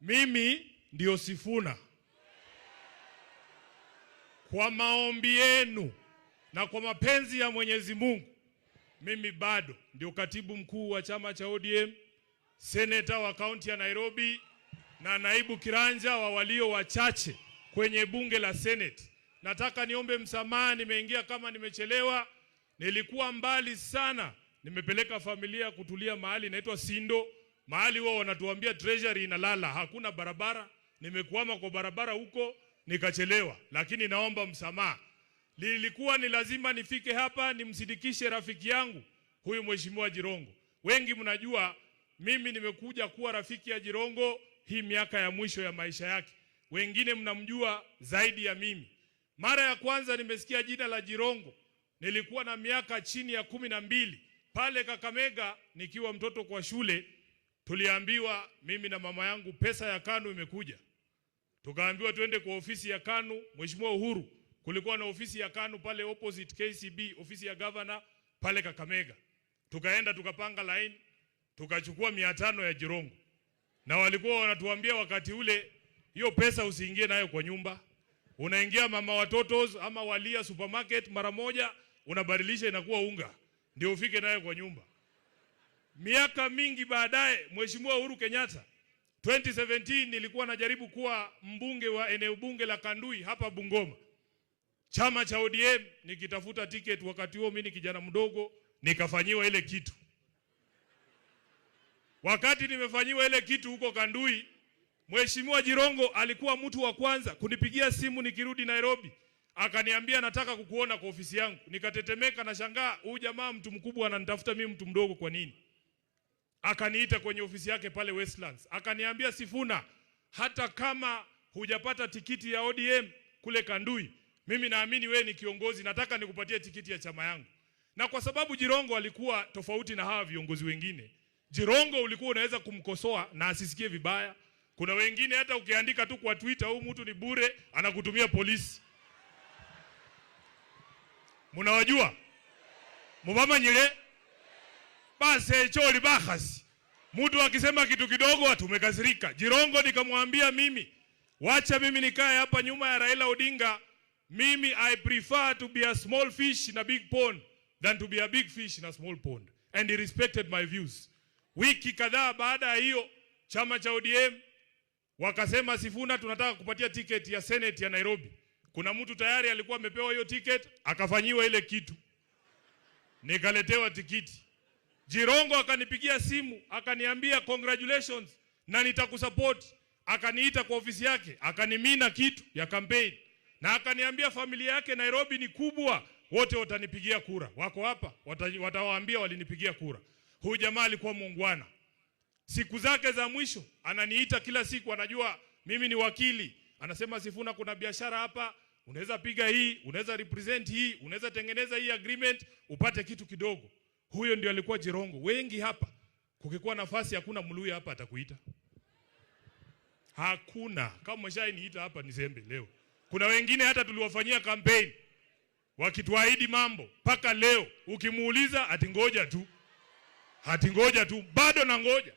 Mimi ndio Sifuna. Kwa maombi yenu na kwa mapenzi ya Mwenyezi Mungu, mimi bado ndio katibu mkuu wa chama cha ODM, seneta wa kaunti ya Nairobi na naibu kiranja wa walio wachache kwenye bunge la Senate. Nataka niombe msamaha, nimeingia kama nimechelewa. Nilikuwa mbali sana, nimepeleka familia kutulia mahali inaitwa Sindo. Mahali wao wanatuambia treasury inalala, hakuna barabara. Nimekuama kwa barabara huko, nikachelewa. Lakini naomba msamaha. Lilikuwa ni lazima nifike hapa nimsidikishe rafiki yangu huyu Mheshimiwa Jirongo. Wengi mnajua mimi nimekuja kuwa rafiki ya Jirongo hii miaka ya mwisho ya maisha yake. Wengine mnamjua zaidi ya mimi. Mara ya kwanza nimesikia jina la Jirongo nilikuwa na miaka chini ya 12 pale Kakamega nikiwa mtoto kwa shule. Tuliambiwa mimi na mama yangu pesa ya KANU imekuja. Tukaambiwa twende kwa ofisi ya KANU, Mheshimiwa Uhuru. Kulikuwa na ofisi ya KANU pale opposite KCB, ofisi ya governor pale Kakamega. Tukaenda tukapanga line, tukachukua 500 ya Jirongo. Na walikuwa wanatuambia wakati ule, hiyo pesa usiingie nayo kwa nyumba. Unaingia mama watoto ama Walia supermarket mara moja, unabadilisha inakuwa unga. Ndio ufike nayo kwa nyumba. Miaka mingi baadaye, Mheshimiwa Uhuru Kenyatta 2017 nilikuwa najaribu kuwa mbunge wa eneo bunge la Kandui hapa Bungoma. Chama cha ODM nikitafuta ticket, wakati huo mimi kijana mdogo, nikafanyiwa ile kitu. Wakati nimefanyiwa ile kitu huko Kandui, Mheshimiwa Jirongo alikuwa mtu wa kwanza kunipigia simu nikirudi Nairobi. Akaniambia nataka kukuona kwa ofisi yangu. Nikatetemeka na shangaa, huyu jamaa mtu mkubwa ananitafuta mimi mtu mdogo kwa nini? Akaniita kwenye ofisi yake pale Westlands. Akaniambia, Sifuna, hata kama hujapata tikiti ya ODM kule Kandui, mimi naamini wewe ni kiongozi, nataka nikupatie tikiti ya chama yangu. Na kwa sababu Jirongo alikuwa tofauti na hawa viongozi wengine, Jirongo ulikuwa unaweza kumkosoa na asisikie vibaya. Kuna wengine hata ukiandika tu kwa Twitter huyu mtu ni bure, anakutumia polisi. Mnawajua? Mubama nyile? Base choli bakhasi. Mtu akisema kitu kidogo tumekasirika. Jirongo nikamwambia mimi, wacha mimi nikae hapa nyuma ya Raila Odinga. Mimi I prefer to be a small fish in a big pond than to be a big fish in a small pond. And he respected my views. Wiki kadhaa baada ya hiyo, chama cha ODM wakasema, Sifuna, tunataka kupatia ticket ya Senate ya Nairobi. Kuna mtu tayari alikuwa amepewa hiyo ticket, akafanyiwa ile kitu. Nikaletewa tikiti. Jirongo akanipigia simu, akaniambia congratulations na nitakusupport. Akaniita kwa ofisi yake, akanimina kitu ya campaign. Na akaniambia familia yake Nairobi ni kubwa, wote watanipigia kura. Wako hapa, watawaambia walinipigia kura. Huyu jamaa alikuwa muungwana. Siku zake za mwisho ananiita kila siku, anajua mimi ni wakili. Anasema, Sifuna, kuna biashara hapa, unaweza piga hii, unaweza represent hii, unaweza tengeneza hii agreement upate kitu kidogo. Huyo ndio alikuwa Jirongo. Wengi hapa kukikuwa nafasi hakuna Mluya hapa atakuita. Hakuna. Kama mshainiita hapa nisembe leo. Kuna wengine hata tuliwafanyia campaign wakituahidi mambo, paka leo ukimuuliza ati ngoja tu. Ati ngoja tu, bado na ngoja.